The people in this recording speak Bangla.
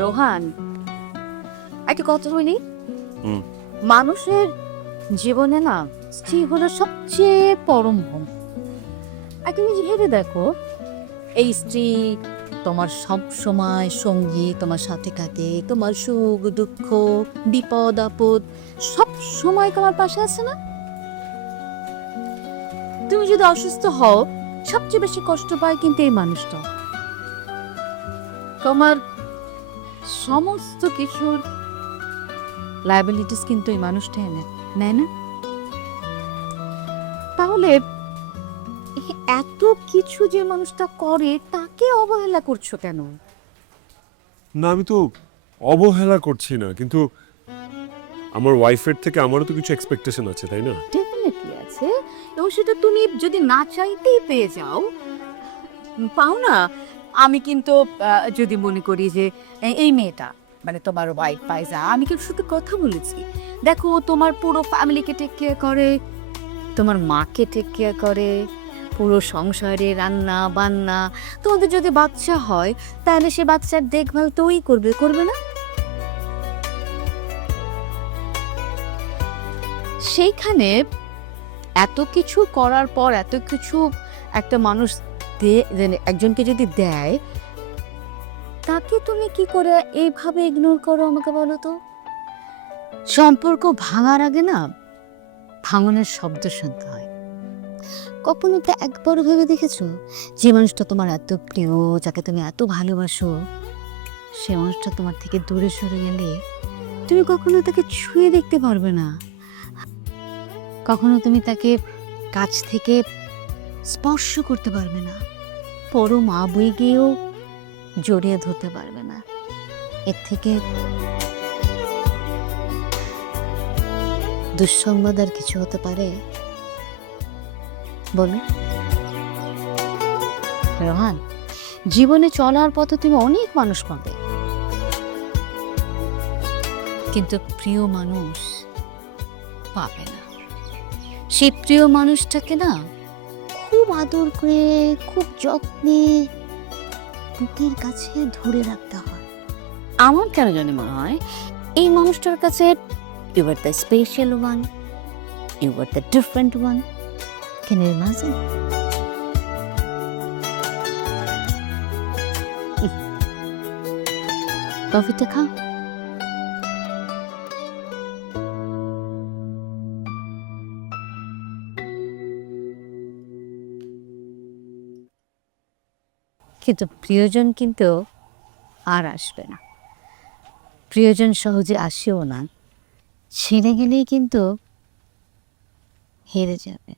রোহান, একটা কথা বলি। হুম। মানুষের জীবনে না স্ত্রী হলো সবচেয়ে পরম ধন। আর তুমি যে ভেবে দেখো, এই স্ত্রী তোমার সব সময় সঙ্গী, তোমার সাথে কাটে, তোমার সুখ দুঃখ বিপদ আপদ সব সময় তোমার পাশে আছে না? তুমি যদি অসুস্থ হও, সবচেয়ে বেশি কষ্ট পায় কিন্তু এই মানুষটা। তোমার সমস্ত কিছুর লায়াবিলিটিস কিন্তু এই মানুষটা নেয় না? তাহলে এই এত কিছু যে মানুষটা করে তাকে অবহেলা করছো কেন? না, আমি তো অবহেলা করছি না, কিন্তু আমার ওয়াইফের থেকে আমারও তো কিছু এক্সপেকটেশন আছে, তাই না? ডেফিনেটলি আছে, এবং সেটা তুমি যদি না চাইতেই পেয়ে যাও, পাও না। আমি কিন্তু যদি মনে করি যে এই মেয়েটা মানে তোমার ওয়াইফ পাইজা, আমি কিন্তু শুধু কথা বলেছি। দেখো, তোমার পুরো ফ্যামিলিকে টেক কেয়ার করে, তোমার মাকে টেক কেয়ার করে, পুরো সংসারে রান্না বান্না। তোমাদের যদি বাচ্চা হয় তাহলে সে বাচ্চার দেখভাল তোই করবে না? সেইখানে এত কিছু করার পর, এত কিছু একটা মানুষ একজনকে যদি দেয়, তাকে তুমি কি করে এইভাবে ইগনোর করো আমাকে বলো তো? সম্পর্ক ভাঙার আগে না ভাঙনের শব্দ শুনতে হয়। কখনো তো একবারও ভেবে দেখেছো যে মানুষটা তোমার এত প্রিয়, যাকে তুমি এত ভালোবাসো, সে মানুষটা তোমার থেকে দূরে সরে গেলে তুমি কখনো তাকে ছুঁয়ে দেখতে পারবে না, কখনো তুমি তাকে কাছ থেকে স্পর্শ করতে পারবে না, পরম আবেগেও জড়িয়ে ধরতে পারবে না। এর থেকে দুঃসংবাদ আর কিছু হতে পারে বলো? রোহান, জীবনে চলার পথে তুমি অনেক মানুষ পাবে, কিন্তু প্রিয় মানুষ পাবে না। সেই প্রিয় মানুষটাকে না খুব আদর করে, খুব যত্নে বুকের কাছে ধরে রাখতে হয়। আমার কেন জানি মনে হয় এই মানুষটার কাছে you are the special one, you are the different one. Can you imagine? কফিটা খাও। কিন্তু প্রিয়জন কিন্তু আর আসবে না। প্রিয়জন সহজে আসেও না, ছেড়ে গেলেই কিন্তু হেরে যাবে।